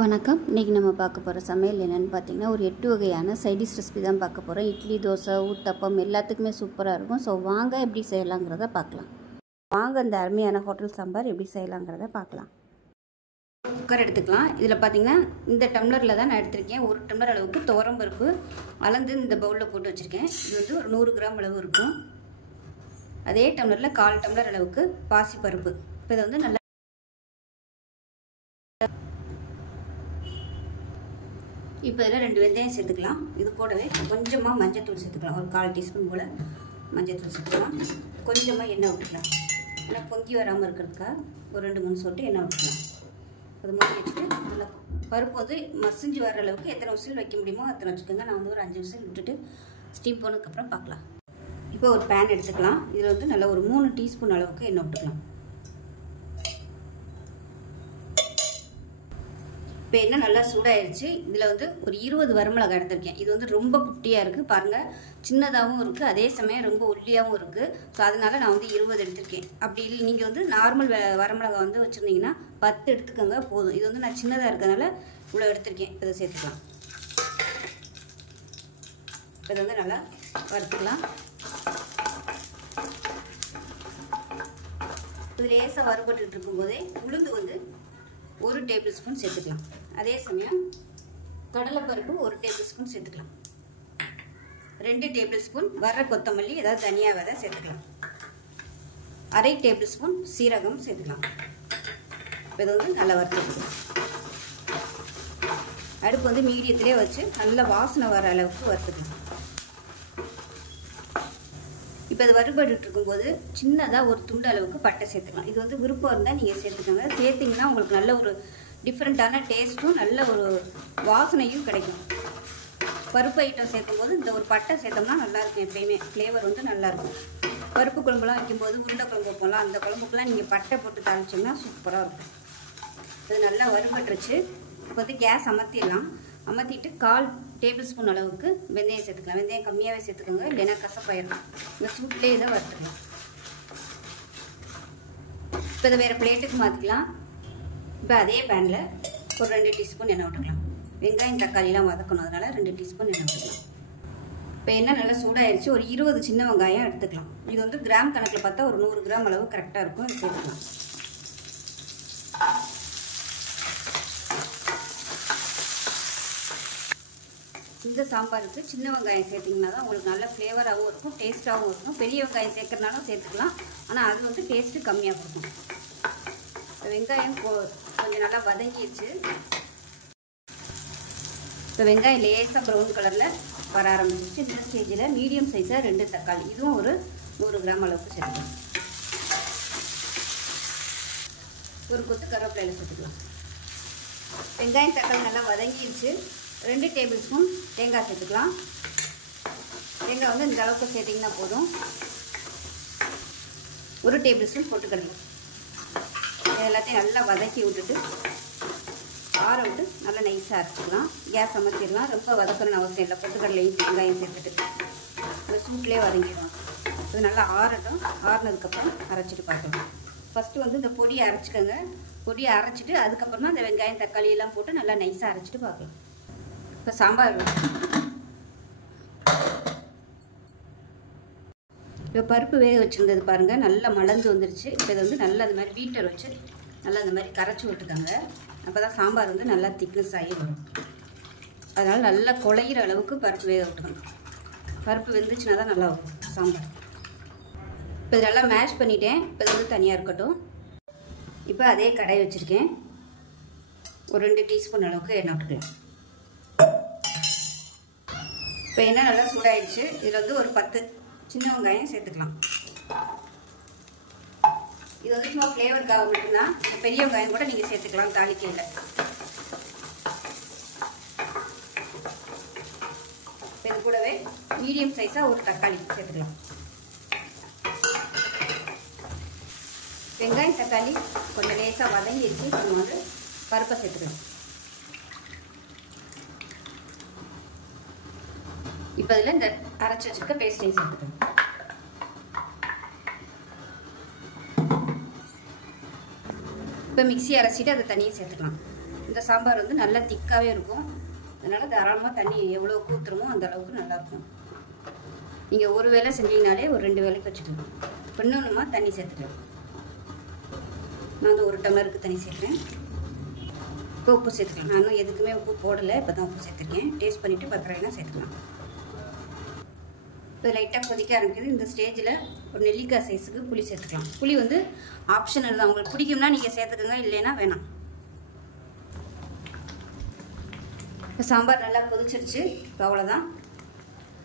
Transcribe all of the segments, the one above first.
வணக்கம். இன்றைக்கி நம்ம பார்க்க போகிற சமையல் என்னென்னு பார்த்தீங்கன்னா, ஒரு 8 வகையான சைடிஷ் ரெசிபி தான் பார்க்க போகிறோம். இட்லி, தோசை, ஊத்தப்பம் எல்லாத்துக்குமே சூப்பராக இருக்கும். ஸோ வாங்க எப்படி செய்யலாங்கிறத பார்க்கலாம். வாங்க இந்த அருமையான ஹோட்டல் சாம்பார் எப்படி செய்யலாங்கிறத பார்க்கலாம். குக்கர் எடுத்துக்கலாம். இதில் பார்த்தீங்கன்னா இந்த டம்ளரில் தான் நான் எடுத்திருக்கேன். 1 டம்ளர் அளவுக்கு துவரம்பருப்பு அளந்து இந்த பவுலில் போட்டு வச்சுருக்கேன். இது வந்து ஒரு 100 கிராம் அளவு இருக்கும். அதே டம்ளரில் 1/4 டம்ளர் அளவுக்கு பாசிப்பருப்பு. இப்போ இதை வந்து நல்லா இப்போ இதில் 2 வெந்தயம் சேர்த்துக்கலாம். இது கூடவே கொஞ்சமாக மஞ்சத்தூள் சேர்த்துக்கலாம். ஒரு 1/4 டீஸ்பூன் போல் மஞ்சத்தூள் சேர்த்துக்கலாம். கொஞ்சமாக எண்ணெய் விட்டுக்கலாம். ஏன்னா பொங்கி வராமல் இருக்கிறதுக்காக ஒரு 2-3 சொட்டு எண்ணெய் விட்டுக்கலாம். அது மூடி வச்சுட்டு நல்லா பருப்பு வந்து மசிஞ்சு வர அளவுக்கு எத்தனை விசில் வைக்க முடியுமோ அத்தனை வச்சுக்கோங்க. நான் வந்து ஒரு 5 விசில் விட்டுட்டு ஸ்டீம் போனதுக்கப்புறம் பார்க்கலாம். இப்போ ஒரு பேன் எடுத்துக்கலாம். இதில் வந்து நல்லா ஒரு 3 டீஸ்பூன் அளவுக்கு எண்ணெய் விட்டுக்கலாம். இப்போ எண்ணெய் நல்லா சூடாயிருச்சு. இதில் வந்து ஒரு 20 வரமிளகாய் எடுத்திருக்கேன். இது வந்து ரொம்ப குட்டியாக இருக்குது பாருங்கள். சின்னதாகவும் இருக்குது, அதே சமயம் ரொம்ப ஒல்லியாகவும் இருக்குது. ஸோ அதனால் நான் வந்து 20 எடுத்திருக்கேன். அப்படி இல்லை நீங்கள் வந்து நார்மல் வரமிளகாய் வந்து வச்சுருந்தீங்கன்னா 10 எடுத்துக்கோங்க போதும். இது வந்து நான் சின்னதாக இருக்கிறதுனால இவ்வளோ எடுத்திருக்கேன். இதை சேர்த்துக்கலாம். இதை வந்து நல்லா வறுத்துக்கலாம். இது லேசாக வறுபட்டு இருக்கும்போதே உளுந்து வந்து 1 டேபிள் ஸ்பூன் சேர்த்துக்கலாம். அதே சமயம் கடலைப்பருப்பு 1 டேபிள் ஸ்பூன் சேர்த்துக்கலாம். 2 டேபிள் ஸ்பூன் வர கொத்தமல்லி ஏதாவது தனியாக விதை சேர்த்துக்கலாம். 1/2 டேபிள் ஸ்பூன் சீரகம் சேர்த்துக்கலாம். இதை வந்து நல்லா வறுத்துக்கலாம். அடுப்பு வந்து மீடியத்திலே வச்சு நல்லா வாசனை வர அளவுக்கு வறுத்துக்கலாம். இப்போ அது வறுபட்டு இருக்கும்போது சின்னதாக ஒரு துண்டு அளவுக்கு பட்டை சேர்த்துக்கலாம். இது வந்து விருப்பம் இருந்தால் நீங்கள் சேர்த்துக்கோங்க. சேர்த்திங்கன்னா உங்களுக்கு நல்ல ஒரு டிஃப்ரெண்ட்டான டேஸ்ட்டும் நல்ல ஒரு வாசனையும் கிடைக்கும். பருப்பு ஐட்டம் சேர்க்கும்போது இந்த ஒரு பட்டை சேர்த்தோம்னா நல்லாயிருக்கும். எப்பயுமே ஃப்ளேவர் வந்து நல்லாயிருக்கும். பருப்பு குழம்புலாம் வைக்கும்போது உருண்டை குழம்பு வைப்போம்லாம், அந்த குழம்புக்குலாம் நீங்கள் பட்டை போட்டு தாளிச்சிங்கன்னா சூப்பராக இருக்கும். இது நல்லா வறுபட்டுருச்சு. இப்போ வந்து கேஸ் அமர்த்திடலாம். அமர்த்திட்டு 1/4 டேபிள் ஸ்பூன் அளவுக்கு வெந்தயம் சேர்த்துக்கலாம். வெந்தயம் கம்மியாகவே சேர்த்துக்கோங்க, இல்லைன்னா கசப்பாயிடலாம். இந்த சூட்லேயே இதை வறுத்துக்கலாம். இப்போ இதை வேறு பிளேட்டுக்கு மாற்றிக்கலாம். இப்போ அதே பேனில் ஒரு 2 டீஸ்பூன் எண்ணெய் விட்டுக்கலாம். வெங்காயம் தக்காளிலாம் வதக்கணும், அதனால் 2 டீஸ்பூன் எண்ணெய் விட்டுக்கலாம். இப்போ எண்ணெய் நல்லா சூடாயிருச்சு. ஒரு 20 சின்ன வெங்காயம் எடுத்துக்கலாம். இது வந்து கிராம் கணக்கில் பார்த்தா ஒரு 100 கிராம் அளவு கரெக்டாக இருக்கும். இது சேர்த்துக்கலாம். இந்த சாம்பாருக்கு சின்ன வெங்காயம் சேர்த்திங்கன்னா தான் உங்களுக்கு நல்ல ஃப்ளேவராகவும் இருக்கும், டேஸ்ட்டாகவும் இருக்கும். பெரிய வெங்காயம் சேர்க்குறனாலும் சேர்த்துக்கலாம், ஆனால் அது வந்து டேஸ்ட்டு கம்மியாக கொடுக்கும். வெங்காயம் கொஞ்சம் நல்லா வதங்கிடுச்சு. இப்போ வெங்காயம் லேசாக ப்ரௌன் கலரில் வர ஆரம்பிச்சிச்சு. இந்த ஸ்டேஜில் மீடியம் சைஸாக 2 தக்காளி, இதுவும் ஒரு 100 கிராம் அளவுக்கு சேர்த்துக்கலாம். ஒரு கொத்து கருவேப்பிலையில் சேர்த்துக்கலாம். வெங்காயம் தக்காளி நல்லா வதங்கிடுச்சு. 2 டேபிள் ஸ்பூன் தேங்காய் சேர்த்துக்கலாம். தேங்காய் வந்து இந்த அளவுக்கு சேர்த்திங்கன்னா போதும். 1 டேபிள் ஸ்பூன் பொட்டுக்கடலை. எல்லாத்தையும் நல்லா வதக்கி விட்டுட்டு ஆற விட்டு நல்லா நைஸாக அரைச்சிக்கலாம். கேஸ் அமர்த்திடலாம். ரொம்ப வதக்கணும்னு அவசியம் இல்லை. பொட்டுக்கடலையும் வெங்காயம் சேர்த்துட்டு இந்த சூட்லேயே வதங்கிடுவோம். இது நல்லா ஆறட்டும். ஆறினதுக்கப்புறம் அரைச்சிட்டு பார்க்கலாம். ஃபஸ்ட்டு வந்து இந்த பொடியை அரைச்சிக்கோங்க. பொடியை அரைச்சிட்டு அதுக்கப்புறம் தான் இந்த வெங்காயம் தக்காளி எல்லாம் போட்டு நல்லா நைஸாக அரைச்சிட்டு பார்க்கலாம். இப்போ சாம்பார் இப்போ பருப்பு வேக வச்சுருந்தது பாருங்கள், நல்லா மலர்ந்து வந்துருச்சு. இப்போ இதை வந்து நல்லா அந்த மாதிரி பீட்டர் வச்சு நல்லா அந்த மாதிரி கரைச்சி விட்டுக்கோங்க. அப்போ தான் சாம்பார் வந்து நல்லா திக்னஸ் ஆகி வரும். அதனால் நல்லா குழையிற அளவுக்கு பருப்பு வேக விட்டுக்கணும். பருப்பு வெந்துச்சுன்னா தான் நல்லா வரும் சாம்பார். இப்போ இது நல்லா மேஷ் பண்ணிட்டேன். இப்போ இது வந்து தனியாக இருக்கட்டும். இப்போ அதே கடாய் வச்சுருக்கேன். ஒரு 2 டீஸ்பூன் அளவுக்கு எண்ணெய் விட்டுக்கலாம். இப்போ எண்ணெய் நல்லா சூடாயிடுச்சு. இதில் வந்து ஒரு 10 சின்ன வெங்காயம் சேர்த்துக்கலாம். இது வந்து சும்மா ஃப்ளேவருக்காக மட்டும்தான். பெரிய வெங்காயம் கூட நீங்கள் சேர்த்துக்கலாம் தாளிக்கையில். இப்போ இது கூடவே மீடியம் சைஸாக ஒரு தக்காளி சேர்த்துக்கலாம். வெங்காயம் தக்காளி கொஞ்சம் லேசாக வதங்கிடுச்சு. நம்ம வந்து பருப்பை சேர்த்துக்கலாம். இப்போ இதில் இந்த அரைச்சி வச்சுருக்க பேஸ்ட்டையும் சேர்த்துக்கணும். இப்போ மிக்ஸி அரைச்சிட்டு அதை தனியாக சேர்த்துக்கலாம். இந்த இந்த சாம்பார் வந்து நல்லா திக்காகவே இருக்கும். அதனால் தாராளமாக தண்ணி எவ்வளோக்கு ஊற்றுறமோ அந்த அளவுக்கு நல்லாயிருக்கும். நீங்கள் ஒரு வேளை செஞ்சீங்கனாலே ஒரு 2 வேளைக்கு வச்சுக்கலாம். இன்னொன்றுமா தண்ணி சேர்த்துக்கலாம். நான் வந்து 1 டம்ளருக்கு தண்ணி சேர்க்குறேன். இப்போ உப்பு சேர்த்துக்கலாம். நான் இன்னும் எதுக்குமே உப்பு போடலை, இப்போ தான் உப்பு சேர்த்துருக்கேன். டேஸ்ட் பண்ணிவிட்டு பத்திரம்னா சேர்த்துக்கலாம். இப்போ லைட்டாக கொதிக்க ஆரம்பிக்குது. இந்த ஸ்டேஜில் ஒரு நெல்லிக்காய் சைஸுக்கு புளி சேர்த்துக்கலாம். புளி வந்து ஆப்ஷனல் தான். உங்களுக்கு பிடிக்கும்னா நீங்கள் சேர்த்துக்கோங்க, இல்லைன்னா வேணாம். இப்போ சாம்பார் நல்லா கொதிச்சிருச்சு. இப்போ அவ்வளோதான்.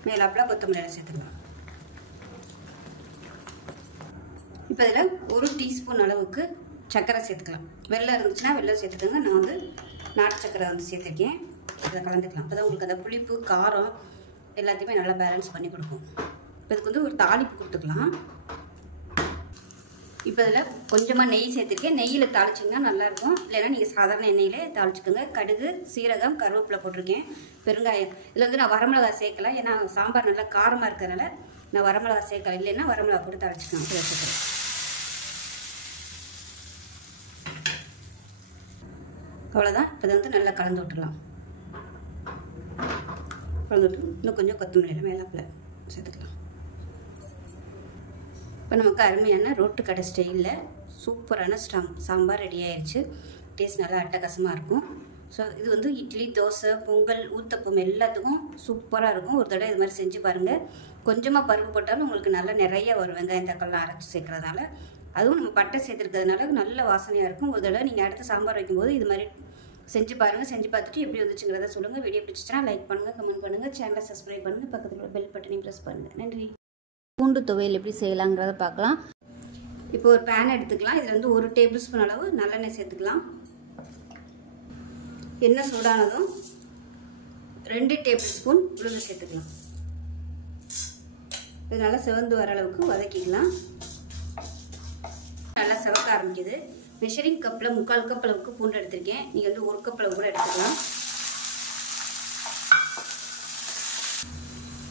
மேலாப்பில் கொத்தமல்லி சேர்த்துக்கலாம். இப்போ இதில் 1 டீஸ்பூன் அளவுக்கு சர்க்கரை சேர்த்துக்கலாம். வெல்லம் இருந்துச்சுன்னா வெல்லம் சேர்த்துக்கோங்க. நான் வந்து நாட்டு சர்க்கரை வந்து சேர்த்துருக்கேன். அதை கலந்துக்கலாம். அப்போ தான் உங்களுக்கு அந்த புளிப்பு காரம் எல்லாத்தையுமே நல்லா பேலன்ஸ் பண்ணி கொடுக்கும். இப்போ இதுக்கு வந்து ஒரு தாளிப்பு கொடுத்துக்கலாம். இப்போ இதில் கொஞ்சமாக நெய் சேர்த்துருக்கேன். நெய்யில் தாளிச்சிங்கன்னா நல்லாயிருக்கும். இல்லைன்னா நீங்கள் சாதாரண எண்ணெயிலே தாளிச்சுக்கோங்க. கடுகு, சீரகம், கருவேப்பிலை போட்டிருக்கேன். பெருங்காயம். இதில் வந்து நான் வரமிளகாய் சேர்க்கலாம். ஏன்னா சாம்பார் நல்லா காரமாக இருக்கிறதுனால நான் வரமிளகாய் சேர்க்கலாம். இல்லைன்னா வரமிளகாய் போட்டு தாளிச்சிக்கலாம். சேர்த்துக்கிறேன். அவ்வளோதான். இப்போ இதை வந்து நல்லா கலந்து விட்டுடலாம். கலந்து விட்டு இன்னும் கொஞ்சம் கொத்தமல்லியில் மேலாப்பில் சேர்த்துக்கலாம். இப்போ நமக்கு அருமையான ரோட்டு கடை ஸ்டைலில் சூப்பரான சாம்பார் ரெடி ஆயிடுச்சு. டேஸ்ட் நல்லா அட்டகாசமாக இருக்கும். ஸோ இது வந்து இட்லி, தோசை, பொங்கல், ஊத்தப்பம் எல்லாத்துக்கும் சூப்பராக இருக்கும். ஒரு தடவை இது மாதிரி செஞ்சு பாருங்கள். கொஞ்சமாக பருப்பு போட்டாலும் உங்களுக்கு நல்லா நிறைய வரும். வெங்காயம் தக்காளிலாம் அரைச்சி சேர்க்குறதுனால, அதுவும் நம்ம பட்டை சேர்த்துருக்கிறதுனால நல்ல வாசனையாக இருக்கும். ஒரு தடவை நீங்கள் அடுத்து சாம்பார் வைக்கும்போது இது மாதிரி செஞ்சு பாருங்கள். செஞ்சு பார்த்துட்டு எப்படி வந்துச்சுங்கிறத சொல்லுங்கள். வீடியோ பிடிச்சிச்சுன்னா லைக் பண்ணுங்கள், கமெண்ட் பண்ணுங்கள், சேனலை சப்ஸ்கிரைப் பண்ணுங்கள், பக்கத்தில் பெல் பட்டனையும் ப்ரெஸ் பண்ணுங்கள். நன்றி. பூண்டு துவையல் எப்படி செய்யலாங்கிறத பார்க்கலாம். இப்போ ஒரு பேன் எடுத்துக்கலாம். இதில் வந்து 1 டேபிள் ஸ்பூன் அளவு நல்லெண்ணெய் சேர்த்துக்கலாம். எண்ணெய் சூடானதும் 2 டேபிள் ஸ்பூன் உளுந்து சேர்த்துக்கலாம். இது நல்லா செவந்து வர அளவுக்கு வதக்கிக்கலாம். நல்லா செவக்க ஆரம்பிக்குது. மெஷரிங் கப்பில் 3/4 கப் அளவுக்கு பூண்டு எடுத்திருக்கேன். நீங்கள் வந்து 1 கப் அளவு கூட எடுத்துக்கலாம்.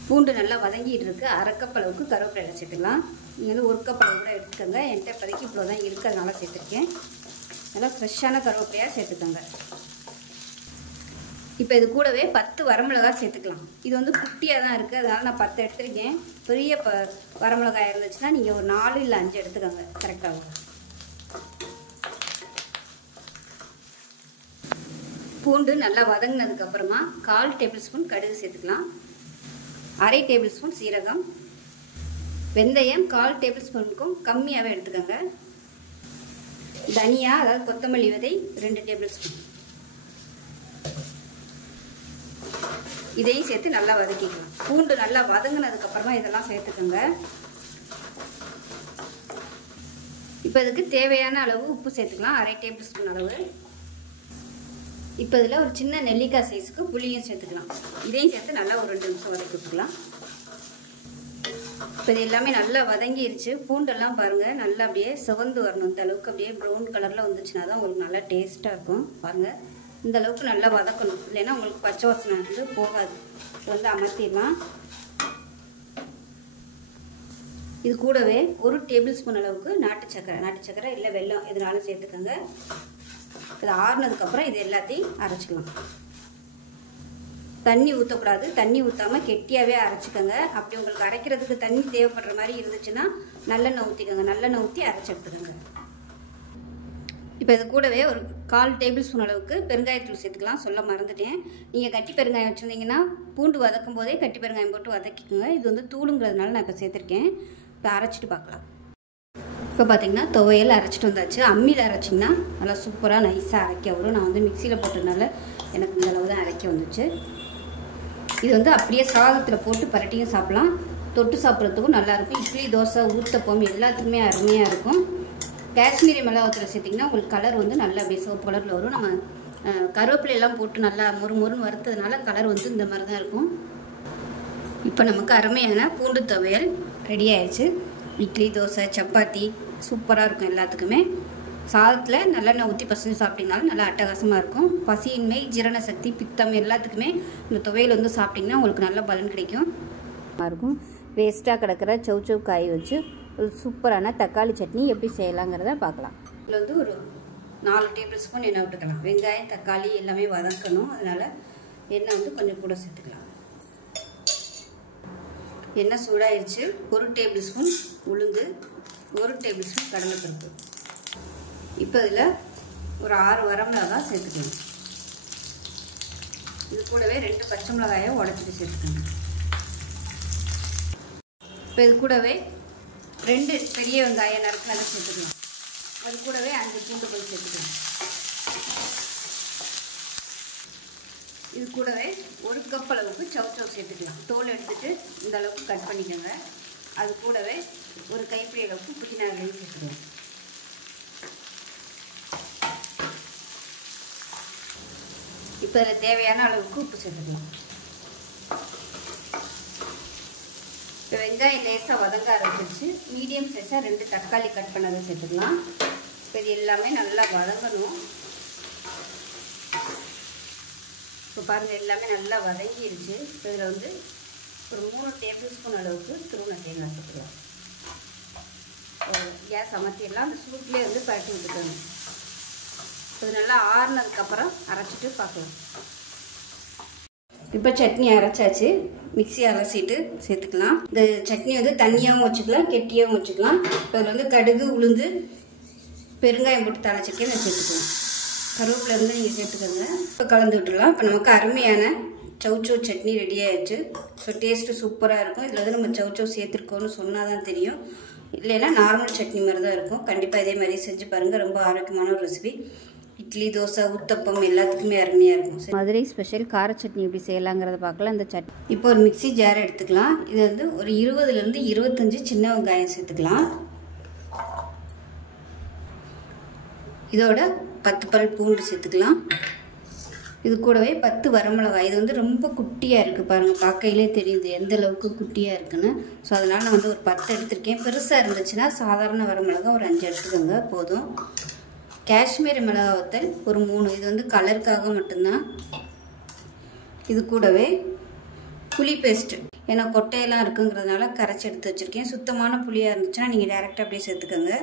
பூண்டு நல்லா வதங்கிட்டு இருக்கு. 1/2 கப் அளவுக்கு கருவேப்பிலை சேர்த்துக்கலாம். நீங்கள் வந்து 1 கப் அளவு கூட எடுத்துக்கோங்க. என்கிட்ட இப்போதைக்கு இவ்வளோ தான் இருக்குது, அதனால சேர்த்துருக்கேன். நல்லா ஃப்ரெஷ்ஷான கருவேப்பிலையாக சேர்த்துக்கோங்க. இப்போ இது கூடவே 10 வரமிளகாய் சேர்த்துக்கலாம். இது வந்து குட்டியாக தான் இருக்குது, அதனால் நான் 10 எடுத்துருக்கேன். பெரிய வரமிளகாய் இருந்துச்சுன்னா நீங்கள் ஒரு 4 இல்லை 5 எடுத்துக்கோங்க, கரெக்டாகும். பூண்டு நல்லா வதங்கினதுக்கப்புறமா 1/4 டேபிள் ஸ்பூன் கடுகு சேர்த்துக்கலாம். 1/2 டேபிள் ஸ்பூன் சீரகம், வெந்தயம் 1/4 டேபிள் ஸ்பூனுக்கும் கம்மியாகவே எடுத்துக்கோங்க. தனியா அதாவது கொத்தமல்லி விதை 2 டேபிள் ஸ்பூன். இதையும் சேர்த்து நல்லா வதக்கிக்கலாம். பூண்டு நல்லா வதங்கினதுக்கப்புறமா இதெல்லாம் சேர்த்துக்கோங்க. இப்போ இதுக்கு தேவையான அளவு உப்பு சேர்த்துக்கலாம். 1/2 டேபிள் ஸ்பூன் அளவு. இப்போ இதில் ஒரு சின்ன நெல்லிக்காய் சைஸுக்கு புளியும் சேர்த்துக்கலாம். இதையும் சேர்த்து நல்லா ஒரு 2 நிமிஷம் வதக்கி விட்டுக்கலாம். இப்போ இது எல்லாமே நல்லா வதங்கிருச்சு. பூண்டெல்லாம் பாருங்கள் நல்லா அப்படியே சிவந்து வரணும். இந்த அளவுக்கு அப்படியே ப்ரௌன் கலரில் வந்துச்சுன்னா தான் உங்களுக்கு நல்லா டேஸ்ட்டாக இருக்கும். பாருங்கள் இந்த அளவுக்கு நல்லா வதக்கணும், இல்லைன்னா உங்களுக்கு பச்சை வாசனை வந்து போகாது. இது வந்து அமர்த்திடலாம். இது கூடவே 1 டேபிள் ஸ்பூன் அளவுக்கு நாட்டு சக்கரை இல்லை வெல்லம் எதுனாலும் சேர்த்துக்கோங்க. இது ஆறுனதுக்கப்புறம் இது எல்லாத்தையும் அரைச்சிக்கலாம். தண்ணி ஊற்றக்கூடாது. தண்ணி ஊற்றாமல் கெட்டியாகவே அரைச்சிக்கோங்க. அப்படி உங்களுக்கு அரைக்கிறதுக்கு தண்ணி தேவைப்படுற மாதிரி இருந்துச்சுன்னா நல்லெண்ணெய் ஊற்றிக்கோங்க. நல்லெண்ணெய் ஊற்றி அரைச்சி எடுத்துக்கோங்க. இப்போ இது கூடவே ஒரு 1/4 டேபிள் ஸ்பூன் அளவுக்கு பெருங்காயத்தூள் சேர்த்துக்கலாம். சொல்ல மறந்துட்டேன். நீங்கள் கட்டி பெருங்காயம் வச்சுருந்தீங்கன்னா பூண்டு வதக்கும் போதே கட்டி பெருங்காயம் போட்டு வதக்கிக்கோங்க. இது வந்து தூளுங்கிறதுனால நான் இப்போ சேர்த்துருக்கேன். இப்போ அரைச்சிட்டு பார்க்கலாம். இப்போ பார்த்தீங்கன்னா துவையல் அரைச்சிட்டு வந்தாச்சு. அம்மியில் அரைச்சிங்கன்னா நல்லா சூப்பராக நைஸாக அரைக்க வரும். நான் வந்து மிக்சியில் போட்டதுனால எனக்கு இந்த அளவு தான் அரைக்க வந்துச்சு. இது வந்து அப்படியே சாதத்தில் போட்டு பரட்டியும் சாப்பிட்லாம். தொட்டு சாப்பிட்றதுக்கும் நல்லாயிருக்கும். இட்லி, தோசை, ஊத்தப்பம் எல்லாத்துக்குமே அருமையாக இருக்கும். காஷ்மீரி மிளகாத்தூள் சேர்த்திங்கன்னா உங்களுக்கு கலர் வந்து நல்லா அப்படியே சிவப்பு கலரில் வரும். நம்ம கருவேப்பிலையெல்லாம் போட்டு நல்லா முறுமுறுன்னு வறுத்ததுனால கலர் வந்து இந்த மாதிரி தான் இருக்கும். இப்போ நமக்கு அருமையான பூண்டு துவையல் ரெடி ஆயிடுச்சு. இட்லி, தோசை, சப்பாத்தி சூப்பராக இருக்கும். எல்லாத்துக்குமே சாதத்தில் நல்லெண்ணெய் ஊற்றி பசங்க சாப்பிட்டிங்கனாலும் நல்லா அட்டகாசமாக இருக்கும். பசியின்மை, ஜீரண சக்தி, பித்தம் எல்லாத்துக்குமே இந்த துவையல் வந்து சாப்பிட்டிங்கன்னா உங்களுக்கு நல்ல பலன் கிடைக்கும். இருக்கும். வேஸ்ட்டாக கிடக்கிற சௌச்சௌ காய் வச்சு ஒரு சூப்பரான தக்காளி சட்னி எப்படி செய்யலாங்கிறத பார்க்கலாம். இதில் வந்து ஒரு 4 டேபிள் ஸ்பூன் எண்ணெய் விட்டுக்கலாம். வெங்காயம் தக்காளி எல்லாமே வதக்கணும், அதனால் எண்ணெய் வந்து கொஞ்சம் கூட சேர்த்துக்கலாம். எண்ணெய் சூடாயிருச்சு. 1 டேபிள் ஸ்பூன் உளுந்து, 1 டேபிள் ஸ்பூன் கடலைப்பருப்பு. இப்போ இதில் ஒரு 6 வரமிளகாய் சேர்த்துக்கணும். இது கூடவே 2 பச்சை மிளகாயை உடைச்சிட்டு சேர்த்துக்கணும். இப்போ இது கூடவே 2 பெரிய வெங்காயம் நறுக்கினதை சேர்த்துக்கலாம். அது கூடவே 5 பூண்டு பல் சேர்த்துக்கலாம். இது கூடவே 1 கப் அளவுக்கு சவுச்சவ் சேர்த்துக்கலாம். தோல் எடுத்துட்டு இந்த அளவுக்கு கட் பண்ணிக்கோங்க. அது கூடவே ஒரு கைப்பிடி அளவுக்கு புதினா இலையும் சேர்த்துக்கலாம். இப்போ இதில் தேவையான அளவுக்கு உப்பு சேர்த்துக்கலாம். இப்போ வெங்காயம் லேசாக வதங்க ஆரம்பிச்சிருச்சு. மீடியம் சைஸாக 2 தக்காளி கட் பண்ணதை சேர்த்துக்கலாம். இப்போ இது எல்லாமே நல்லா வதங்கணும். இப்போ பாருங்கள், எல்லாமே நல்லா வதங்கிருச்சு. இப்போ இதில் வந்து ஒரு 3 டேபிள் ஸ்பூன் அளவுக்கு துருவன தேங்காய் சேர்த்துக்கலாம். கேஸ் அமர்த்திடலாம். அந்த சூட்லேயே வந்து பரட்டி விட்டுக்கணும். இது நல்லா ஆறுனதுக்கப்புறம் அரைச்சிட்டு பார்க்கலாம். இப்போ சட்னி அரைச்சாச்சு. மிக்ஸி அலசிட்டு சேர்த்துக்கலாம். இந்த சட்னி வந்து தண்ணியாகவும் வச்சுக்கலாம், கெட்டியாகவும் வச்சுக்கலாம். இப்போ அதில் வந்து கடுகு உளுந்து பெருங்காயம் போட்டு தாளிச்சிருக்கேன், அதை சேர்த்துக்கலாம். கருவேப்பிலை இருந்து நீங்கள் சேர்த்துக்கோங்க. இப்போ கலந்து விட்டுடலாம். இப்போ நமக்கு அருமையான சவுச்சவ் சட்னி ரெடி ஆயிடுச்சு. ஸோ டேஸ்ட்டு சூப்பராக இருக்கும். இதில் வந்து நம்ம சவுச்சவ் சேர்த்துருக்கோன்னு சொன்னால் தான் தெரியும், இல்லைன்னா நார்மல் சட்னி மாதிரி தான் இருக்கும். கண்டிப்பாக இதே மாதிரி செஞ்சு பாருங்கள். ரொம்ப ஆரோக்கியமான ஒரு ரெசிபி. இட்லி தோசை ஊத்தப்பம் எல்லாத்துக்குமே அருமையாக இருக்கும். மதுரை ஸ்பெஷல் கார சட்னி எப்படி செய்யலாங்கிறத பார்க்கலாம். இந்த சட்னி இப்போ ஒரு மிக்ஸி ஜார் எடுத்துக்கலாம். இது வந்து ஒரு 20லேருந்து 25 சின்ன வெங்காயம் சேர்த்துக்கலாம். இதோட 10 பல் பூண்டு சேர்த்துக்கலாம். இது கூடவே 10 வரமிளகாய். இது வந்து ரொம்ப குட்டியாக இருக்குது பாருங்கள், பார்க்கையிலே தெரியுது எந்த அளவுக்கு குட்டியாக இருக்குன்னு. ஸோ அதனால் நான் வந்து ஒரு 10 எடுத்திருக்கேன். பெருசாக இருந்துச்சுன்னா சாதாரண வரமிளகாய் ஒரு 5 எடுத்துக்கோங்க போதும். காஷ்மீரி மிளகாய் வத்தல் ஒரு 3. இது வந்து கலருக்காக மட்டும்தான். இது கூடவே புளி பேஸ்ட்டு, ஏன்னா கொட்டையெல்லாம் இருக்குங்கிறதுனால கரைச்சி எடுத்து வச்சுருக்கேன். சுத்தமான புளியாக இருந்துச்சுன்னா நீங்கள் டேரெக்டாக அப்படியே சேர்த்துக்கோங்க.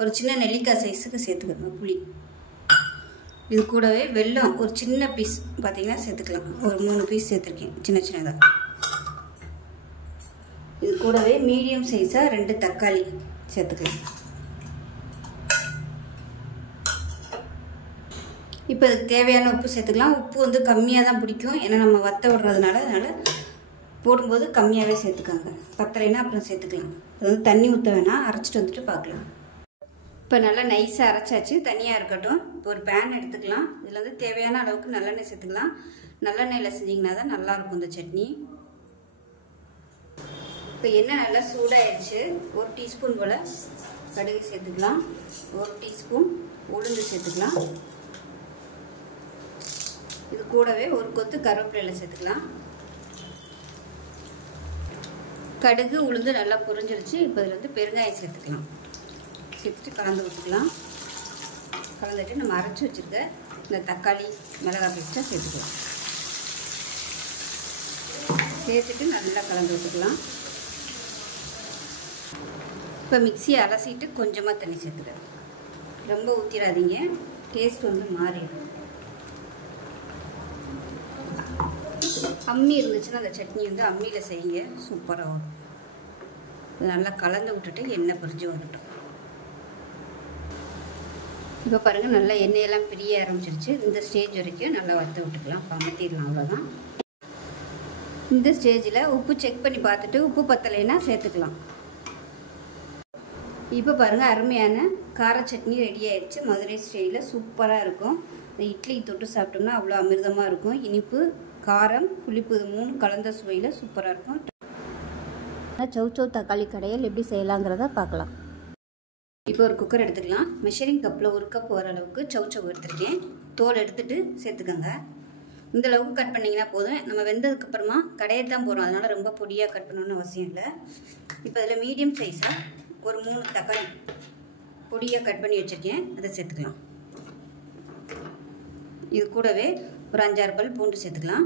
ஒரு சின்ன நெல்லிக்காய் சைஸுக்கு சேர்த்துக்கோங்க புளி. இது கூடவே வெல்லம் ஒரு சின்ன பீஸ் பார்த்தீங்கன்னா சேர்த்துக்கலாம். ஒரு 3 பீஸ் சேர்த்துருக்கேன் சின்ன சின்னதாக. இது கூடவே மீடியம் சைஸாக 2 தக்காளி சேர்த்துக்கலாம். இப்போ அதுக்கு தேவையான உப்பு சேர்த்துக்கலாம். உப்பு வந்து கம்மியாக தான் பிடிக்கும், ஏன்னா நம்ம வத்த விடுறதுனால. அதனால் போடும்போது கம்மியாகவே சேர்த்துக்காங்க. பத்தலைன்னா அப்புறம் சேர்த்துக்கலாம். அது வந்து தண்ணி ஊற்ற வேணாம், அரைச்சிட்டு வந்துட்டு பார்க்கலாம். இப்போ நல்லா நைஸாக அரைச்சாச்சு, தனியாக இருக்கட்டும். இப்போ ஒரு பேன் எடுத்துக்கலாம். இதில் வந்து தேவையான அளவுக்கு நல்லெண்ணெய் சேர்த்துக்கலாம். நல்லெண்ணெயில் செஞ்சிங்கன்னா தான் நல்லாயிருக்கும் இந்த சட்னி. இப்போ எண்ணெய் நல்லா சூடாகிடுச்சு. 1 டீஸ்பூன் போல் கடுகு சேர்த்துக்கலாம். 1 டீஸ்பூன் உளுந்து சேர்த்துக்கலாம். இது கூடவே ஒரு கொத்து கருவேப்பிலை சேர்த்துக்கலாம். கடுகு உளுந்து நல்லா பொரிஞ்சிருச்சு. இப்போ இதில் வந்து பெருங்காயம் சேர்த்துக்கலாம். சேர்த்துட்டு கலந்து விட்டுக்கலாம். கலந்துட்டு நம்ம அரைச்சி வச்சுருக்க இந்த தக்காளி மிளகாய் பேஸ்ட்டாக சேர்த்துக்கலாம். சேர்த்துட்டு நல்லா கலந்து விட்டுக்கலாம். இப்போ மிக்ஸியை அலசிட்டு கொஞ்சமாக தண்ணி சேர்த்துக்கிறேன். ரொம்ப ஊற்றிடாதீங்க, டேஸ்ட் வந்து மாறிடும். அம்மி இருந்துச்சுன்னா அந்த சட்னி வந்து அம்மியில் செய்யுங்க, சூப்பராக வரும். இது நல்லா கலந்து விட்டுட்டு எண்ணெய் பிரிஞ்சு வரட்டும். இப்போ பாருங்கள், நல்லா எண்ணெயெல்லாம் பிரிய ஆரம்பிச்சிருச்சு. இந்த ஸ்டேஜ் வரைக்கும் நல்லா வறுத்து விட்டுக்கலாம், பமத்திடலாம், அவ்வளோதான். இந்த ஸ்டேஜில் உப்பு செக் பண்ணி பார்த்துட்டு உப்பு பத்தலைன்னா சேர்த்துக்கலாம். இப்போ பாருங்கள், அருமையான கார சட்னி ரெடி ஆயிடுச்சு. மதுரை ஸ்டைலில் சூப்பராக இருக்கும். இட்லி தொட்டு சாப்பிட்டோம்னா அவ்வளோ அமிர்தமாக இருக்கும். இனிப்பு காரம் புளிப்பு இது 3 கலந்த சுவையில் சூப்பராக இருக்கும். சவுச்சவ் தக்காளி கடையில் எப்படி செய்யலாங்கிறத பார்க்கலாம். இப்போ ஒரு குக்கர் எடுத்துக்கலாம். மெஷரிங் கப்பில் 1 கப் வர அளவுக்கு சவுச்சவ் எடுத்துருக்கேன். தோல் எடுத்துகிட்டு சேர்த்துக்கோங்க. இந்த அளவுக்கு கட் பண்ணிங்கன்னா போதும். நம்ம வெந்ததுக்கப்புறமா கடையை தான் போகிறோம், அதனால் ரொம்ப பொடியாக கட் பண்ணணும்னு அவசியம் இல்லை. இப்போ அதில் மீடியம் சைஸாக ஒரு 3 தக்காளி பொடியாக கட் பண்ணி வச்சுருக்கேன், அதை சேர்த்துக்கலாம். இது கூடவே ஒரு 5-6 பல் பூண்டு சேர்த்துக்கலாம்.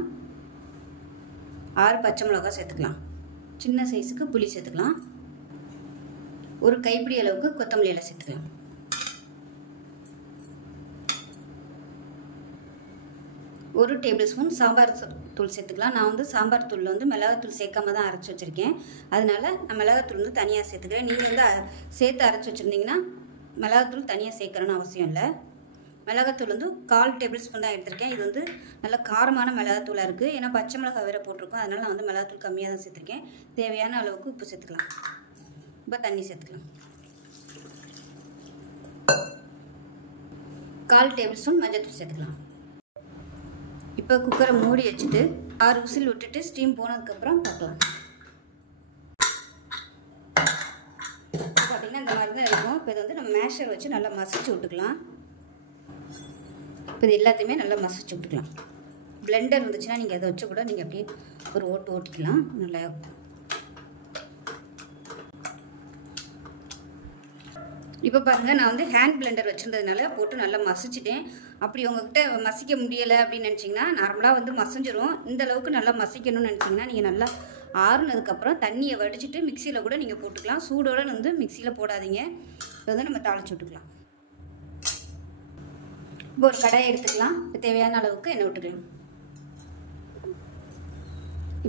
6 பச்சை மிளகாய் சேர்த்துக்கலாம். சின்ன சைஸுக்கு புளி சேர்த்துக்கலாம். ஒரு கைப்பிடி அளவுக்கு கொத்தமல்லி இலை சேர்த்துக்கலாம். 1 டேபிள் ஸ்பூன் சாம்பார் தூள் சேர்த்துக்கலாம். நான் வந்து சாம்பார் தூளில் வந்து மிளகாத்தூள் சேர்க்காம தான் அரைச்சி வச்சுருக்கேன். அதனால நான் மிளகாத்தூள் வந்து தனியாக சேர்த்துக்கிறேன். நீங்கள் வந்து சேர்த்து அரைச்சி வச்சுருந்தீங்கன்னா மிளகாத்தூள் தனியாக சேர்க்கணும்னு அவசியம் இல்லை. மிளகாத்தூள் வந்து 1/4 டேபிள் ஸ்பூன் தான் எடுத்திருக்கேன். இது வந்து நல்ல காரமான மிளகாத்தூளாக இருக்குது. ஏன்னா பச்சை மிளகாய் வேறு போட்டிருக்கோம். அதனால் நான் வந்து மிளகாத்தூள் கம்மியாக தான் சேர்த்துருக்கேன். தேவையான அளவுக்கு உப்பு சேர்த்துக்கலாம். இப்போ தண்ணி சேர்த்துக்கலாம். 1/4 டேபிள் ஸ்பூன் மஞ்சள்தூள் சேர்த்துக்கலாம். இப்போ குக்கரை மூடி வச்சுட்டு 6 விசில் விட்டுட்டு ஸ்டீம் போனதுக்கப்புறம் பார்க்கலாம். பார்த்தீங்கன்னா இந்த மாதிரி தான் இருக்கும். இப்போ இதை வந்து நம்ம மேஷர் வச்சு நல்லா மசிச்சு விட்டுக்கலாம். இப்போ இது எல்லாத்தையுமே நல்லா மசிச்சு விட்டுக்கலாம். பிளெண்டர் இருந்துச்சுன்னா நீங்கள் அதை வச்சு கூட நீங்கள் அப்படியே ஒரு ஓட்டிக்கலாம். நல்லா இப்போ பாருங்கள், நான் வந்து ஹேண்ட் பிளெண்டர் வச்சுருந்ததுனால போட்டு நல்லா மசிச்சிட்டேன். அப்படி உங்கள்கிட்ட மசிக்க முடியலை அப்படின்னு நினச்சிங்கன்னா நார்மலாக வந்து மசிஞ்சிரும். இந்த அளவுக்கு நல்லா மசிக்கணும்னு நினச்சிங்கன்னா நீங்கள் நல்லா ஆறுனதுக்கப்புறம் தண்ணியை வடிச்சிட்டு மிக்சியில் கூட நீங்கள் போட்டுக்கலாம். சூடோடு வந்து மிக்சியில் போடாதீங்க. இப்போ வந்து நம்ம தாளிச்சு விட்டுக்கலாம். இப்போ ஒரு கடாயை எடுத்துக்கலாம். இப்போ தேவையான அளவுக்கு எண்ணெய் விட்டுக்கலாம்.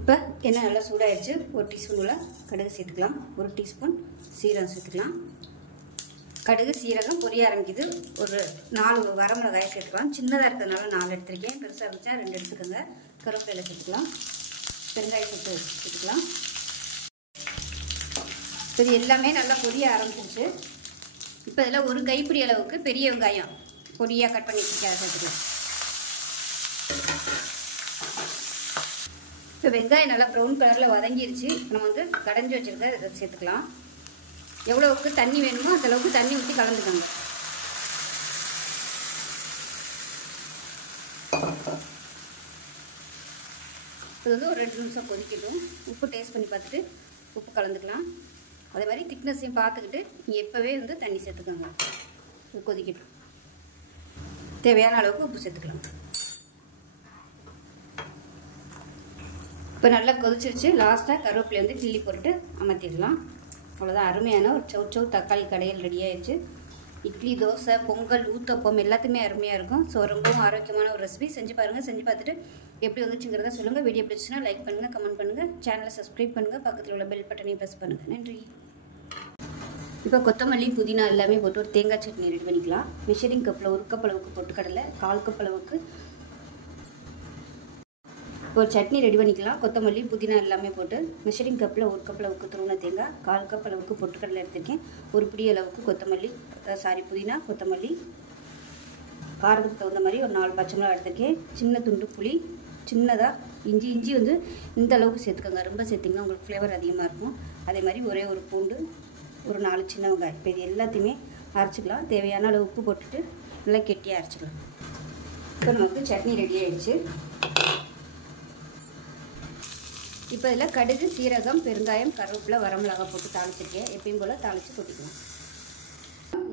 இப்போ எண்ணெய் நல்லா சூடாகிடுச்சு. 1 டீஸ்பூன் உள்ள கடுகு சேர்த்துக்கலாம். 1 டீஸ்பூன் சீரகம் சேர்த்துக்கலாம். கடுகு சீரகம் பொரிய ஆரம்பிக்குது. ஒரு 4 வரமிளகாயை சேர்த்துக்கலாம். சின்னதாக இருக்கிறதுனால 4 எடுத்துருக்கேன். பெருசாக இருந்துச்சா 2 எடுத்துக்கோங்க. கருவேப்பிலை சேர்த்துக்கலாம். பெருங்காயம் சேர்த்துக்கலாம். இது எல்லாமே நல்லா பொரிய ஆரம்பிச்சிருச்சு. இப்போ இதில் ஒரு கைப்பிடி அளவுக்கு பெரிய வெங்காயம் பொடியாக கட் பண்ணி வச்சுருக்கேன், அதை சேர்த்துக்கலாம். இப்போ வெங்காயம் நல்லா ப்ரௌன் கலரில் வதங்கிருச்சு. நம்ம வந்து கடைஞ்சி வச்சுருக்க இதை சேர்த்துக்கலாம். எவ்வளோவுக்கு தண்ணி வேணுமோ அந்தளவுக்கு தண்ணி ஊற்றி கலந்துக்கோங்க. இது வந்து ஒரு 2 நிமிஷம் கொதிக்கட்டும். உப்பு டேஸ்ட் பண்ணி பார்த்துட்டு உப்பு கலந்துக்கலாம். அதே மாதிரி திக்னஸையும் பார்த்துக்கிட்டு நீங்கள் எப்போவே வந்து தண்ணி சேர்த்துக்கோங்க. கொதிக்கட்டும். தேவையான அளவுக்கு உப்பு சேர்த்துக்கலாம். இப்போ நல்லா கொதிச்சிருச்சு. லாஸ்ட்டாக கருவேப்பிலை வந்து கிள்ளி போட்டு அமர்த்திடலாம். அவ்வளோதான். அருமையான ஒரு சௌ தக்காளி கடையில் ரெடி ஆயிடுச்சு. இட்லி, தோசை, பொங்கல், ஊத்தப்பம் எல்லாத்துக்குமே அருமையாக இருக்கும். ஸோ ரொம்பவும் ஆரோக்கியமான ஒரு ரெசிபி. செஞ்சு பாருங்கள். செஞ்சு பார்த்துட்டு எப்படி வந்துச்சுங்கிறத சொல்லுங்கள். வீடியோ பிடிச்சுன்னா லைக் பண்ணுங்கள், கமெண்ட் பண்ணுங்கள், சேனலை சப்ஸ்கிரைப் பண்ணுங்கள், பக்கத்தில் உள்ள பெல் பட்டனையும் ப்ரெஸ் பண்ணுங்கள். நன்றி. இப்போ கொத்தமல்லி, புதினா எல்லாமே போட்டு ஒரு தேங்காய் சட்னி ரெடி பண்ணிக்கலாம். மெஷரிங் கப்பில் 1 கப் அளவுக்கு பொட்டுக்கடலை, 1/4 கப் அளவுக்கு ஒரு சட்னி ரெடி பண்ணிக்கலாம். கொத்தமல்லி, புதினா எல்லாமே போட்டு மெஷரிங் கப்பில் 1 கப் அளவுக்கு துருவின தேங்காய், 1/4 கப் அளவுக்கு பொட்டுக்கடலை எடுத்திருக்கேன். ஒரு பிடி அளவுக்கு கொத்தமல்லி, புதினா, கொத்தமல்லி, காரத்துக்கு தகுந்த மாதிரி ஒரு 4 பச்சை மிளகாய் எடுத்திருக்கேன். சின்ன துண்டு புளி, சின்னதாக இஞ்சி வந்து இந்த அளவுக்கு சேர்த்துக்கோங்க. ரொம்ப சேர்த்திங்கன்னா உங்களுக்கு ஃப்ளேவர் அதிகமாக இருக்கும். அதே மாதிரி ஒரே ஒரு பூண்டு, ஒரு 4 சின்ன வெங்காயம். இப்போ இது எல்லாத்தையுமே அரைச்சிக்கலாம். தேவையான அளவு உப்பு போட்டுட்டு நல்லா கெட்டியாக அரைச்சிக்கலாம். இப்போ நமக்கு சட்னி ரெடி ஆகிடுச்சு. இப்போ இதில் கடுகு, சீரகம், பெருங்காயம், கருவேப்பிலை, வரமிளகாய் போட்டு தாளிச்சிருக்கேன். எப்பயும் போல் தாளித்து கொட்டிக்கலாம்.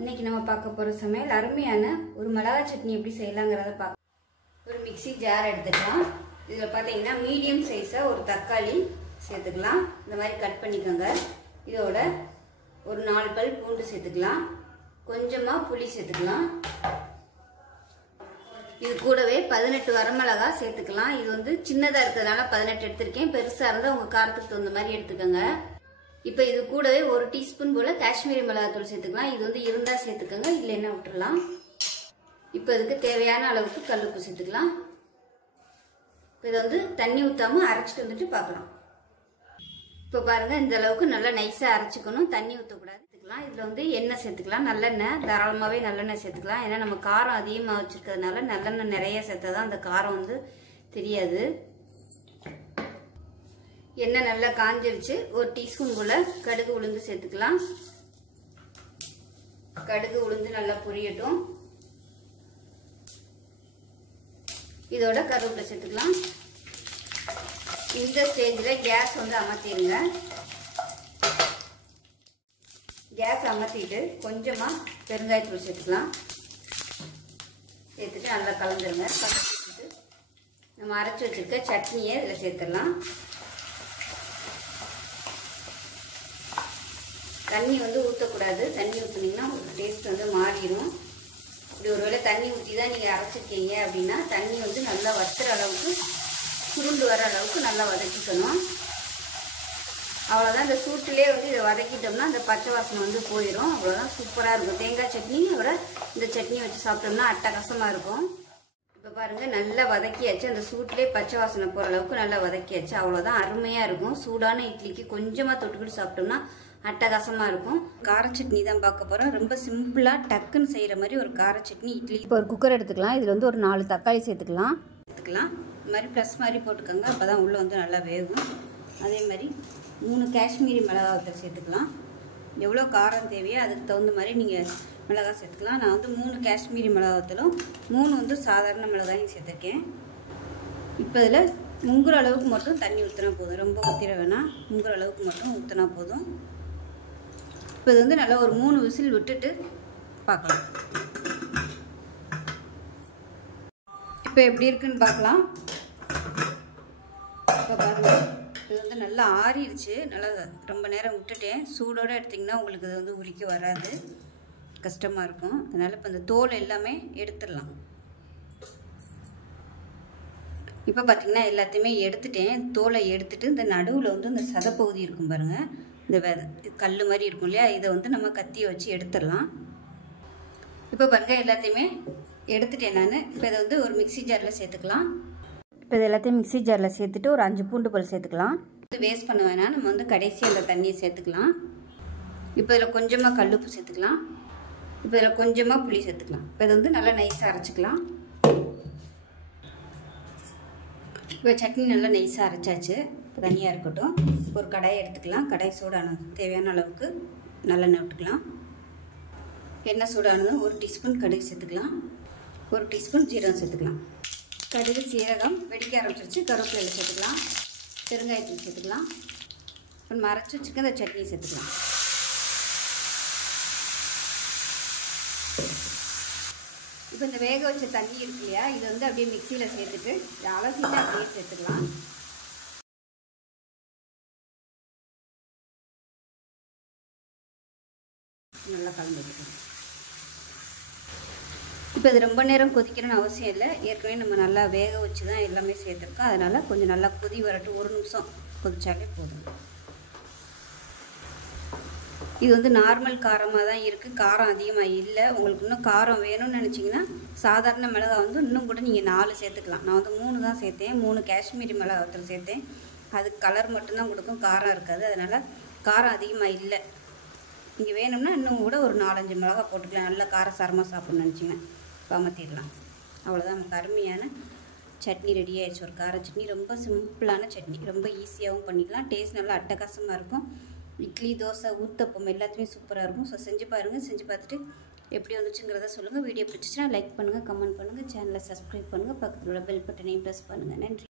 இன்றைக்கி நம்ம பார்க்க போகிற சமையல் அருமையான ஒரு மிளகாய் சட்னி எப்படி செய்யலாங்கிறத பார்க்க ஒரு மிக்சி ஜார் எடுத்துக்கலாம். இதில் பார்த்தீங்கன்னா மீடியம் சைஸாக ஒரு தக்காளி சேர்த்துக்கலாம். இந்த மாதிரி கட் பண்ணிக்கோங்க. இதோட ஒரு 4 பல் பூண்டு சேர்த்துக்கலாம். கொஞ்சமாக புளி சேர்த்துக்கலாம். இது கூடவே 18 வரமிளகாய் சேர்த்துக்கலாம். இது வந்து சின்னதாக இருக்கிறதுனால 18 எடுத்திருக்கேன். பெருசாக இருந்தால் உங்கள் காரத்துக்கு தகுந்த மாதிரி எடுத்துக்கோங்க. இப்போ இது கூடவே 1 டீஸ்பூன் போல் காஷ்மீரி மிளகாத்தூள் சேர்த்துக்கலாம். இது வந்து இருந்தால் சேர்த்துக்கோங்க, இல்லைன்னா விட்டுடலாம். இப்போ இதுக்கு தேவையான அளவுக்கு கல்லுப்பு சேர்த்துக்கலாம். இதை வந்து தண்ணி ஊற்றாமல் அரைச்சிட்டு வந்துட்டு பார்க்கலாம். இப்போ பாருங்கள், இந்த அளவுக்கு நல்லா நைஸாக அரைச்சிக்கணும். தண்ணி ஊற்றக்கூடாது. இதில் வந்து எண்ணெய் சேர்த்துக்கலாம். நல்லெண்ணெய், தாராளமாகவே நல்லெண்ணெய் சேர்த்துக்கலாம். ஏன்னா நம்ம காரம் அதிகமாக வச்சுருக்கிறதுனால நல்லெண்ணெய் நிறைய சேர்த்தா தான் அந்த காரம் வந்து தெரியாது. எண்ணெய் நல்லா காஞ்சிருச்சு. 1 டீஸ்பூன் போல் கடுகு, உளுந்து சேர்த்துக்கலாம். கடுகு, உளுந்து நல்லா பொரியட்டும். இதோட கருவேப்பிலை சேர்த்துக்கலாம். இந்த ஸ்டேஜில் கேஸ் வந்து அமர்த்திடுங்க. கேஸ் அமர்த்திட்டு கொஞ்சமாக பெருங்காயத்தூள் சேர்த்துக்கலாம். சேர்த்துட்டு நல்லா கலந்துருங்க. கலந்துட்டு நம்ம அரைச்சி வச்சுருக்க சட்னியை இதில் சேர்த்துடலாம். தண்ணி வந்து ஊற்றக்கூடாது. தண்ணி ஊற்றுனீங்கன்னா உங்களுக்கு டேஸ்ட் வந்து மாறிடும். இப்படி ஒரு வேளை தண்ணி ஊற்றி தான் நீங்கள் அரைச்சிருக்கீங்க அப்படின்னா தண்ணி வந்து நல்லா வத்துற அளவுக்கு சுருண்டு வர அளவுக்கு நல்லா வதக்கிக்கணும். அவ்வளோதான். இந்த சூட்டிலே வந்து இதை வதக்கிட்டோம்னா அந்த பச்சை வாசனை வந்து போயிடும். அவ்வளோதான், சூப்பராக இருக்கும். தேங்காய் சட்னி விட இந்த சட்னி வச்சு சாப்பிட்டோம்னா அட்டகாசமாக இருக்கும். இப்போ பாருங்கள், நல்லா வதக்கியாச்சு. அந்த சூட்டிலே பச்சை வாசனை போகிற அளவுக்கு நல்லா வதக்கியாச்சு. அவ்வளோதான், அருமையாக இருக்கும். சூடான இட்லிக்கு கொஞ்சமாக தொட்டுக்கிட்டு சாப்பிட்டோம்னா அட்டகாசமாக இருக்கும். கார சட்னி தான் பார்க்க போகிறோம். ரொம்ப சிம்பிளாக டக்குன்னு செய்கிற மாதிரி ஒரு கார சட்னி இட்லி. இப்போ ஒரு குக்கர் எடுத்துக்கலாம். இதில் வந்து ஒரு 4 தக்காளி சேர்த்துக்கலாம். இது மாதிரி ப்ளஸ் மாதிரி போட்டுக்கோங்க, அப்போ தான் உள்ளே வந்து நல்லா வேகும். அதே மாதிரி 3 காஷ்மீரி மிளகாய் சேர்த்துக்கலாம். எவ்வளோ காரம் தேவையோ அதுக்கு தகுந்த மாதிரி நீங்கள் மிளகாய் சேர்த்துக்கலாம். நான் வந்து 3 காஷ்மீரி மிளகாத்தூளும் 3 வந்து சாதாரண மிளகாயும் சேர்த்துருக்கேன். இப்போ இதில் முங்குற அளவுக்கு மட்டும் தண்ணி ஊற்றினா போதும். ரொம்ப ஊற்றிட வேணாம், முங்குற அளவுக்கு மட்டும் ஊற்றினா போதும். இப்போ இது வந்து நல்லா ஒரு 3 விசில் விட்டுட்டு பார்க்கலாம். இப்போ எப்படி இருக்குன்னு பார்க்கலாம். இப்போ பாருங்கள், இது வந்து நல்லா ஆறிடுச்சு. நல்லா ரொம்ப நேரம் விட்டுட்டேன். சூடோடு எடுத்திங்கன்னா உங்களுக்கு இது வந்து உரிக்க வராது, கஷ்டமாக இருக்கும். அதனால் இப்போ இந்த தோல் எல்லாமே எடுத்துடலாம். இப்போ பார்த்திங்கன்னா எல்லாத்தையுமே எடுத்துட்டேன். தோலை எடுத்துட்டு இந்த நடுவில் வந்து இந்த சதப்பகுதி இருக்கும் பாருங்கள், இந்த கல் மாதிரி இருக்கும் இல்லையா, இதை வந்து நம்ம கத்தியை வச்சு எடுத்துடலாம். இப்போ பாருங்கள், எல்லாத்தையுமே எடுத்துட்டேன் நான். இப்போ இதை வந்து ஒரு மிக்சி ஜாரில் சேர்த்துக்கலாம். இப்போ இது எல்லாத்தையும் மிக்சி ஜாரில் சேர்த்துட்டு ஒரு 5 பூண்டு பல் சேர்த்துக்கலாம். இது வேஸ்ட் பண்ண வேணாம், நம்ம வந்து கடைசியாக அந்த தண்ணியை சேர்த்துக்கலாம். இப்போ இதில் கொஞ்சமாக கல்லுப்பு சேர்த்துக்கலாம். இப்போ இதில் கொஞ்சமாக புளி சேர்த்துக்கலாம். இப்போ இது வந்து நல்லா நைஸாக அரைச்சிக்கலாம். இப்போ சட்னி நல்லா நைஸாக அரைச்சாச்சு. இப்போ தனியாக இருக்கட்டும். இப்போ ஒரு கடாயை எடுத்துக்கலாம். கடாய் சூடானது தேவையான அளவுக்கு நல்லெண்ணெய் விட்டுக்கலாம். எண்ணெய் சூடானதும் 1 டீஸ்பூன் கடுகு சேர்த்துக்கலாம். 1 டீஸ்பூன் ஜீரகம் சேர்த்துக்கலாம். கடுகு சீரகம் வெடிக்க ஆரம்பிச்சிருச்சு. கருவேப்பிலை சேர்த்துக்கலாம். பெருங்காயத்தூள் சேர்த்துக்கலாம். இப்போ மறைச்சி வச்சுக்க இந்த சட்னி சேர்த்துக்கலாம். இப்போ இந்த வேக வச்ச தண்ணி இருக்கு இல்லையா, இதை வந்து அப்படியே மிக்சியில் சேர்த்துட்டு அலசிட்டு அப்படியே சேர்த்துக்கலாம். நல்லா கலந்து வச்சுக்கலாம். இப்போ இது ரொம்ப நேரம் கொதிக்கணும்னு அவசியம் இல்லை. ஏற்கனவே நம்ம நல்லா வேக வச்சு தான் எல்லாமே சேர்த்துருக்கோம். அதனால் கொஞ்சம் நல்லா கொதி வரட்டும். 1 நிமிஷம் கொதிச்சாலே போதும். இது வந்து நார்மல் காரமாக தான் இருக்குது, காரம் அதிகமாக இல்லை. உங்களுக்கு இன்னும் காரம் வேணும்னு நினச்சிங்கன்னா சாதாரண மிளகாய் வந்து இன்னும் கூட நீங்கள் 4 சேர்த்துக்கலாம். நான் வந்து 3 தான் சேர்த்தேன். 3 காஷ்மீரி மிளகாத்தூள் சேர்த்தேன். அது கலர் மட்டும்தான் கொடுக்கும், காரம் இருக்காது. அதனால் காரம் அதிகமாக இல்லை. நீங்கள் வேணும்னா இன்னும் கூட ஒரு 4-5 மிளகாய் போட்டுக்கலாம். நல்லா காரசாரமாக சாப்பிட்ணுன்னு நினச்சிங்கன்னா அமர்த்திடலாம். அவ்வளோதான், நமக்கு அருமையான சட்னி ரெடி ஆயிடுச்சு. ஒரு கார சட்னி, ரொம்ப சிம்பிளான சட்னி, ரொம்ப ஈஸியாகவும் பண்ணிக்கலாம். டேஸ்ட் நல்லா அட்டகாசமாக இருக்கும். இட்லி, தோசை, ஊத்தப்பம் எல்லாத்துலேயும் சூப்பராக இருக்கும். ஸோ செஞ்சு பாருங்கள். செஞ்சு பார்த்துட்டு எப்படி வந்துச்சுங்கிறத சொல்லுங்கள். வீடியோ பிடிச்சிச்சுன்னா லைக் பண்ணுங்கள், கமெண்ட் பண்ணுங்கள், சேனலை சப்ஸ்கிரைப் பண்ணுங்கள், பக்கத்தில் உள்ள பெல் பட்டனையும் ப்ரெஸ் பண்ணுங்கள். நன்றி.